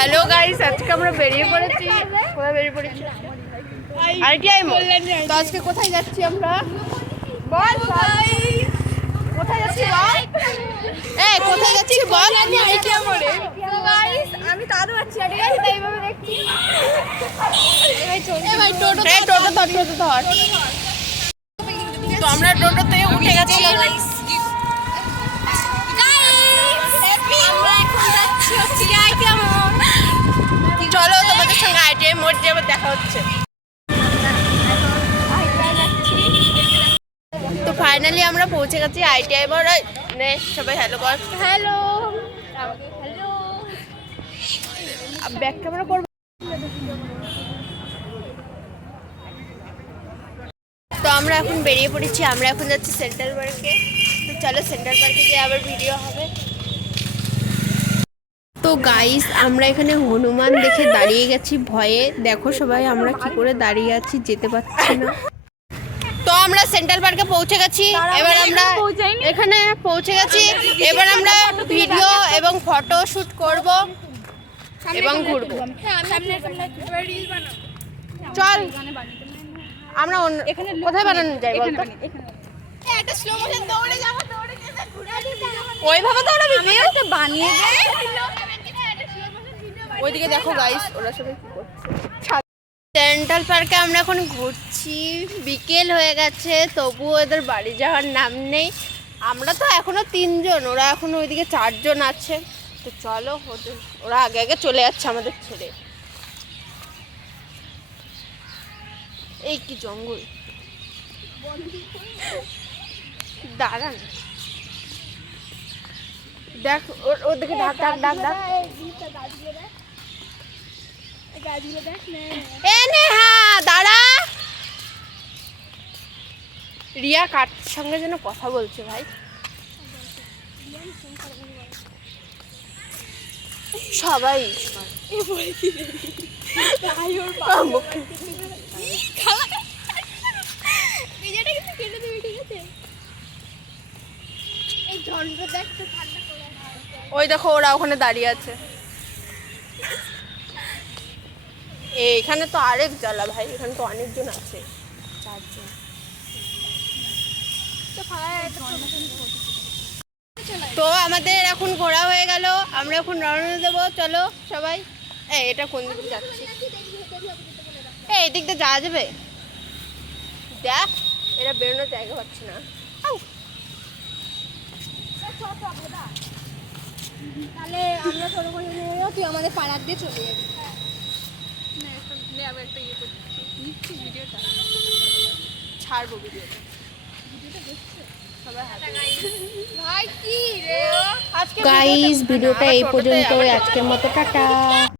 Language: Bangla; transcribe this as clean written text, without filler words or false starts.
হ্যালো গাইস, আজকে আমরা বেরিয়ে পড়েছি। কোথায় বেরিয়ে পড়েছি? আইটিআই মল। তো আজকে কোথায় যাচ্ছি আমরা? বল গাইস, কোথায় যাচ্ছি বল? এই কোথায় যাচ্ছি বল? আমি আইটিআই মলে। তো গাইস, আমি তাড়ু যাচ্ছি আর গাইস এইভাবে দেখছি। এই ভাই টোটো ধর। তো আমরা টোটোতে উঠে গেছি গাইস। চলো তোমাদের সঙ্গে আইটিআই মোড় যাবে, দেখা হচ্ছে। তো ফাইনালি আমরা পৌঁছে গেছি আইটিআই মোড়। নে সবাই হ্যালো কর। হ্যালো হ্যালো, ব্যাক ক্যামেরা করব। তো আমরা এখন বেরিয়ে পড়েছি। আমরা এখন যাচ্ছি সেন্ট্রাল পার্কে। তো চলো সেন্ট্রাল পার্কে গিয়ে আবার ভিডিও হবে। তো গাইস, আমরা এখানে হনুমান দেখে দাঁড়িয়ে গেছি ভয়ে। দেখো সবাই আমরা কি করে দাঁড়িয়ে আছি, যেতে পারছি না। তো আমরা সেন্ট্রাল পার্কে পৌঁছে গেছি। এবার আমরা এখানে পৌঁছে গেছি। এবার আমরা ভিডিও এবং ফটো শুট করব এবং ঘুরবো। চল আমরা কোথায় বানানো যায় বলতো? একটা স্লো মোশন দৌড়ে যাব, ওইভাবে দৌড়াবি, ভিডিওটা বানিয়ে দে। ওইদিকে দেখো গাইস, ওরা সবাই কি করছে। সেন্ট্রাল পার্কে আমরা এখন ঘুরছি। বিকেল হয়ে গেছে, তবুও ওদের বাড়ি যাওয়ার নাম নেই। আমরা তো এখনো 3 জন, ওরা এখনো ওইদিকে 4 জন আছে। তো চলো, ওরা আগে আগে চলে যাচ্ছে আমাদের ছেড়ে। এই কি জঙ্গল, দাঁড়ান দেখ ওদিকে ডাক। দাঁড়া, রিয়া কার সঙ্গে যেন কথা বলছে ভাই। সবাই ওই দেখো ওরা ওখানে দাঁড়িয়ে আছে। এখানে তো আরেক জ্বালা ভাই, এখানে তো অনেকজন আছে, 4 জন। তো আমাদের এখন ঘোরা হয়ে গেল, আমরা এখন রওনা দেবো। চলো সবাই। এটা কোন দিকে যাচ্ছি? এদিক দিয়ে যাওয়া যাবে? দেখ, এরা বেরোনোর জায়গা পাচ্ছে না। তাহলে আমরা ছোট করে তুই আমাদের পাড়ার দিয়ে চলে যাবি। ছাড়বো ভিডিওটা। গাইস, ভিডিওটা এই পর্যন্ত। আজকের মতো টাটা।